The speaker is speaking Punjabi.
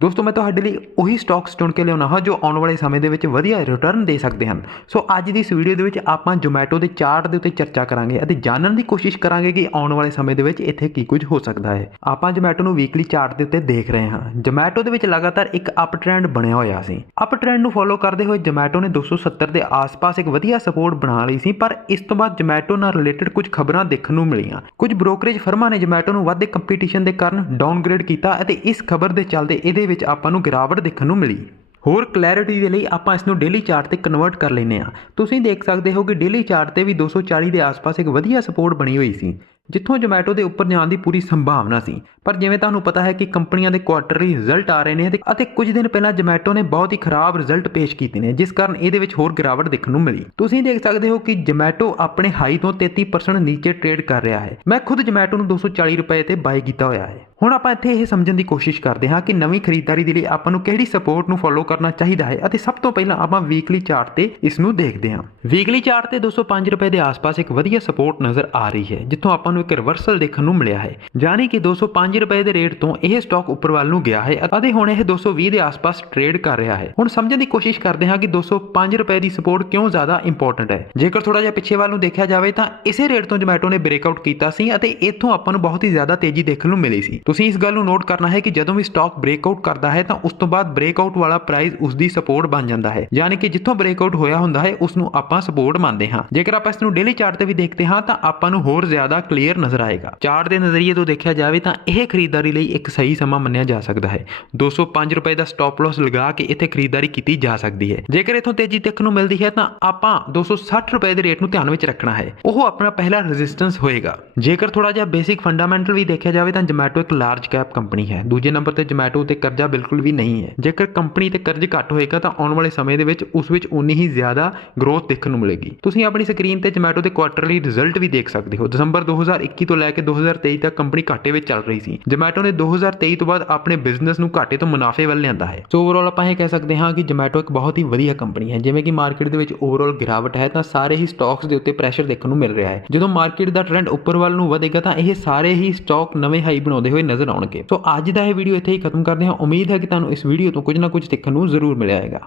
ਦੋਸਤੋ, ਮੈਂ ਤੁਹਾਡੇ ਲਈ ਉਹੀ ਸਟਾਕਸ ਚੁਣ ਕੇ ਲਿਆਉਣਾ ਹਾਂ ਜੋ ਆਉਣ ਵਾਲੇ ਸਮੇਂ ਦੇ ਵਿੱਚ ਵਧੀਆ ਰਿਟਰਨ ਦੇ ਸਕਦੇ ਹਨ। ਸੋ ਅੱਜ ਦੀ ਇਸ ਵੀਡੀਓ ਦੇ ਵਿੱਚ ਆਪਾਂ ਜੋਮੈਟੋ ਦੇ ਚਾਰਟ ਦੇ ਉੱਤੇ ਚਰਚਾ ਕਰਾਂਗੇ ਅਤੇ ਜਾਣਨ ਦੀ ਕੋਸ਼ਿਸ਼ ਕਰਾਂਗੇ ਕਿ ਆਉਣ ਵਾਲੇ ਸਮੇਂ ਦੇ ਵਿੱਚ ਇੱਥੇ ਕੀ ਕੁਝ ਹੋ ਸਕਦਾ ਹੈ। ਆਪਾਂ ਜੋਮੈਟੋ ਨੂੰ ਵੀਕਲੀ ਚਾਰਟ ਦੇ ਉੱਤੇ ਦੇਖ ਰਹੇ ਹਾਂ। ਜੋਮੈਟੋ ਦੇ ਵਿੱਚ ਲਗਾਤਾਰ ਇੱਕ ਅਪ ਟ੍ਰੈਂਡ ਬਣਿਆ ਹੋਇਆ ਸੀ। ਅਪ ਟ੍ਰੈਂਡ ਨੂੰ ਫੋਲੋ ਕਰਦੇ ਹੋਏ ਜੋਮੈਟੋ ਨੇ 270 ਦੇ ਆਸ-ਪਾਸ ਇੱਕ ਵਧੀਆ ਸਪੋਰਟ ਬਣਾ ਲਈ ਸੀ, ਪਰ ਇਸ ਤੋਂ ਬਾਅਦ ਜੋਮੈਟੋ ਨਾਲ ਰਿਲੇਟਡ ਕੁਝ ਖਬਰਾਂ ਦੇਖਣ ਨੂੰ ਮਿਲੀਆਂ। ਕੁਝ ਬ੍ਰੋਕਰੇਜ ਫਰਮਾਂ ਨੇ ਜੋਮੈਟੋ ਨੂੰ ਵੱਧਦੇ ਕੰਪੀਟੀਸ਼ਨ ਦੇ ਕਾਰਨ ਡਾਊਨਗ੍ਰੇਡ ਕੀਤਾ ਅਤੇ ਇਸ ਖਬਰ ਦੇ ਚੱਲਦੇ ਇਹਦੇ ਵਿੱਚ ਆਪਾਂ ਨੂੰ ਗਿਰਾਵਟ ਦੇਖਣ ਨੂੰ ਮਿਲੀ। ਹੋਰ ਕਲੈਰਿਟੀ ਦੇ ਲਈ ਆਪਾਂ ਇਸ ਨੂੰ ਡੇਲੀ ਚਾਰਟ ਤੇ ਕਨਵਰਟ ਕਰ ਲੈਨੇ ਆ ਤੁਸੀਂ ਦੇਖ ਸਕਦੇ ਹੋ ਕਿ ਡੇਲੀ ਚਾਰਟ ਤੇ ਵੀ 240 ਦੇ ਆਸ-ਪਾਸ ਇੱਕ ਵਧੀਆ ਸਪੋਰਟ ਬਣੀ ਹੋਈ ਸੀ। ਜਿੱਥੋਂ ਜੋਮੈਟੋ ਦੇ ਉੱਪਰ ਜਾਣ ਦੀ ਪੂਰੀ ਸੰਭਾਵਨਾ ਸੀ। ਪਰ ਜਿਵੇਂ ਤੁਹਾਨੂੰ ਪਤਾ ਹੈ ਕਿ ਕੰਪਨੀਆਂ ਦੇ ਕੁਆਰਟਰਲੀ ਰਿਜ਼ਲਟ ਆ ਰਹੇ ਨੇ ਅਤੇ- ਅਤੇ ਕੁਝ ਦਿਨ ਪਹਿਲਾਂ ਜੋਮੈਟੋ ਨੇ ਬਹੁਤ ਹੀ ਖਰਾਬ ਰਿਜ਼ਲਟ ਪੇਸ਼ ਕੀਤੇ ਨੇ, ਜਿਸ ਕਾਰਨ ਇਹਦੇ ਵਿੱਚ ਹੋਰ ਗਿਰਾਵਟ ਦੇਖਣ ਨੂੰ ਮਿਲੀ। ਤੁਸੀਂ ਦੇਖ ਸਕਦੇ ਹੋ ਕਿ ਜੋਮੈਟੋ ਆਪਣੇ ਹਾਈ ਤੋਂ 33% ਨੀਚੇ ਟ੍ਰੇਡ ਕਰ ਰਿਹਾ ਹੈ। ਮੈਂ ਖੁਦ ਜੋਮੈਟੋ ਨੂੰ 240 ਰੁਪਏ ਤੇ ਬਾਈ ਕੀਤਾ ਹੋਇਆ ਹੈ। ਹੁਣ ਆਪਾਂ ਇੱਥੇ ਇਹ ਸਮਝਣ ਦੀ ਕੋਸ਼ਿਸ਼ ਕਰਦੇ ਹਾਂ ਕਿ ਨਵੀਂ ਖਰੀਦਦਾਰੀ ਦੇ ਲਈ ਆਪਾਂ ਨੂੰ ਕਿਹੜੀ ਸਪੋਰਟ ਨੂੰ ਫੋਲੋ ਕਰਨਾ ਚਾਹੀਦਾ ਹੈ ਅਤੇ ਸਭ ਤੋਂ ਪਹਿਲਾਂ ਆਪਾਂ ਵੀਕਲੀ ਚਾਰਟ ਤੇ ਇਸ ਨੂੰ ਦੇਖਦੇ ਹਾਂ। ਵੀਕਲੀ ਚਾਰਟ ਤੇ 205 ਰੁਪਏ ਦੇ ਆਸ-ਪਾਸ ਇੱਕ ਵਧੀਆ ਸਪੋਰਟ ਨਜ਼ਰ ਆ ਰਹੀ ਹੈ, ਜਿੱਥੋਂ ਆਪਾਂ ਨੂੰ ਇੱਕ ਰਿਵਰਸਲ ਦੇਖਣ ਨੂੰ ਮਿਲਿਆ ਹੈ, ਯਾਨੀ ਕਿ 205 ਰੁਪਏ ਦੇ ਰੇਟ ਤੋਂ ਇਹ ਸਟਾਕ ਉੱਪਰ ਵੱਲ ਨੂੰ ਗਿਆ ਹੈ ਅਤੇ ਹੁਣ ਇਹ 220 ਦੇ ਆਸ-ਪਾਸ ਟ੍ਰੇਡ ਕਰ ਰਿਹਾ ਹੈ। ਹੁਣ ਸਮਝਣ ਦੀ ਕੋਸ਼ਿਸ਼ ਕਰਦੇ ਹਾਂ ਕਿ 205 ਰੁਪਏ ਦੀ ਸਪੋਰਟ ਕਿਉਂ ਜ਼ਿਆਦਾ ਇੰਪੋਰਟੈਂਟ ਹੈ। ਜੇਕਰ ਥੋੜਾ ਜਿਹਾ ਪਿੱਛੇ ਵੱਲ ਨੂੰ ਦੇਖਿਆ ਜਾਵੇ ਤਾਂ ਇਸੇ ਰੇਟ ਤੋਂ ਜੋਮੈਟੋ ਨੇ ਬ੍ਰੇਕਆਊਟ ਕੀਤਾ ਸੀ ਅਤੇ ਇੱਥੋਂ ਆਪਾਂ ਨੂੰ ਬਹੁਤ ਹੀ ਜ਼ਿਆਦਾ ਤੇਜ਼ੀ ਦੇਖਣ ਨੂੰ ਮਿਲੀ ਸੀ। ਤੁਸੀਂ ਇਸ ਗੱਲ ਨੂੰ ਨੋਟ ਕਰਨਾ ਹੈ ਕਿ ਜਦੋਂ ਵੀ ਸਟਾਕ ਬ੍ਰੇਕਆਊਟ ਕਰਦਾ ਹੈ ਤਾਂ ਉਸ ਤੋਂ ਬਾਅਦ ਬ੍ਰੇਕਆਊਟ ਵਾਲਾ ਪ੍ਰਾਈਸ ਉਸ ਦੀ ਸਪੋਰਟ ਬਣ ਜਾਂਦਾ ਹੈ, ਯਾਨੀ ਕਿ ਜਿੱਥੋਂ ਬ੍ਰੇਕਆਊਟ ਹੋਇਆ ਹੁੰਦਾ ਹੈ, ਉਸ ਨੂੰ ਆਪਾਂ ਸਪੋਰਟ ਮੰਨਦੇ ਹਾਂ। ਜੇਕਰ ਆਪਾਂ ਇਸ ਨੂੰ ਡੇਲੀ ਚਾਰਟ ਤੇ ਵੀ ਦੇਖਦੇ ਹਾਂ ਤਾਂ ਆਪਾਂ ਨੂੰ ਹੋਰ ਜ਼ਿਆਦਾ ਕਲੀਅਰ ਨਜ਼ਰ ਆਏਗਾ। ਚਾਰਟ ਦੇ ਨਜ਼ਰੀਏ ਤੋਂ ਦੇਖਿਆ ਜਾਵੇ ਤਾਂ ਇਹ ਖਰੀਦਦਾਰੀ ਲਈ ਇੱਕ ਸਹੀ ਸਮਾਂ ਮੰਨਿਆ ਜਾ ਸਕਦਾ ਹੈ। 205 ਰੁਪਏ ਦਾ ਸਟਾਪ ਲਾਸ ਲਗਾ ਕੇ ਇੱਥੇ ਖਰੀਦਦਾਰੀ ਕੀਤੀ ਜਾ ਸਕਦੀ ਹੈ। ਜੇਕਰ ਇਥੋਂ ਤੇਜ਼ੀ ਦੇਖਣ ਨੂੰ ਮਿਲਦੀ ਹੈ ਤਾਂ ਆਪਾਂ 260 ਰੁਪਏ ਦੇ ਰੇਟ ਨੂੰ ਧਿਆਨ ਵਿੱਚ ਰੱਖਣਾ ਹੈ। ਉਹ ਆਪਣਾ ਪਹਿਲਾ ਰੈਜ਼ਿਸਟੈਂਸ ਹੋਏਗਾ। ਜੇਕਰ ਥੋੜਾ ਜਿਹਾ ਬੇਸਿਕ ਫੰਡਾਮੈਂਟਲ ਵੀ ਦੇਖਿਆ ਜਾਵੇ ਤਾਂ ਜੋਮੈਟੋ ਇੱਕ ਲਾਰਜ ਕੈਪ ਕੰਪਨੀ ਹੈ। ਦੂਜੇ ਨੰਬਰ ਤੇ ਜੋਮੈਟੋ ਤੇ ਕਰਜ਼ਾ ਬਿਲਕੁਲ ਵੀ ਨਹੀਂ ਹੈ। ਜੇਕਰ ਕੰਪਨੀ ਤੇ ਕਰਜ਼ ਘੱਟ ਹੋਏਗਾ ਤਾਂ ਆਉਣ ਵਾਲੇ ਸਮੇਂ ਦੇ ਵਿੱਚ ਉਸ ਵਿੱਚ ਉਨੀ ਹੀ ਜ਼ਿਆਦਾ ਗਰੋਥ ਦੇਖਣ ਨੂੰ ਮਿਲੇਗੀ। ਤੁਸੀਂ ਆਪਣੀ ਸਕਰੀਨ ਤੇ ਜੋਮੈਟੋ ਦੇ ਕੁਆਟਰਲੀ ਰਿਜ਼ਲਟ ਵੀ ਦੇਖ ਸਕਦੇ ਹੋ। ਦਸੰਬਰ 2021 ਤੋਂ ਲੈ ਕੇ 2023 ਤੱਕ ਕੰਪਨੀ ਘਾਟੇ ਵਿੱਚ ਚੱਲ ਰਹੀ ਸੀ। ਜੋਮੈਟੋ ਨੇ 2023 ਤੋਂ ਬਾਅਦ ਆਪਣੇ ਬਿਜ਼ਨਸ ਨੂੰ ਘਾਟੇ ਤੋਂ ਮੁਨਾਫੇ ਵੱਲ ਲਿਆਂਦਾ ਹੈ। ਸੋ ਓਵਰਆਲ ਆਪਾਂ ਇਹ ਕਹਿ ਸਕਦੇ ਹਾਂ ਕਿ ਜੋਮੈਟੋ ਇੱਕ ਬਹੁਤ ਹੀ ਵਧੀਆ ਕੰਪਨੀ ਹੈ, ਜਿਵੇਂ ਕਿ ਮਾਰਕੀਟ ਦੇ ਵਿੱਚ ਓਵਰਆਲ ਗਿਰਾਵਟ ਹੈ, ਤਾਂ ਸਾਰੇ ਹੀ ਸਟਾਕਸ ਦੇ ਉੱਤੇ ਪ੍ਰੈਸ਼ਰ ਦੇਖਣ ਨੂੰ ਮਿਲ ਰਿਹਾ ਹੈ। ਜਦੋਂ ਮਾਰਕੀਟ ਦਾ ਟ੍ਰੈਂਡ ਉੱਪਰ ਵੱਲ ਨੂੰ ਵਧੇਗਾ, ਤਾਂ ਇਹ ਸਾਰੇ ਹੀ ਸਟਾਕ ਨਵੇਂ ਹਾਈ ਬਣਾਉਂਦੇ ਹੋਏ ਨਜ਼ਰ ਆਉਣਗੇ। ਸੋ ਅੱਜ ਦਾ ਇਹ ਵੀਡੀਓ ਇੱਥੇ ਹੀ ਖਤਮ ਕਰਦੇ ਹਾਂ। ਉਮੀਦ ਹੈ ਕਿ ਤੁਹਾਨੂੰ ਇਸ ਵੀਡੀਓ ਤੋਂ ਕੁਝ ਨਾ ਕੁਝ ਸਿੱਖਣ ਨੂੰ ਜ਼ਰੂਰ ਮਿਲਿਆ ਹੋਵੇਗਾ।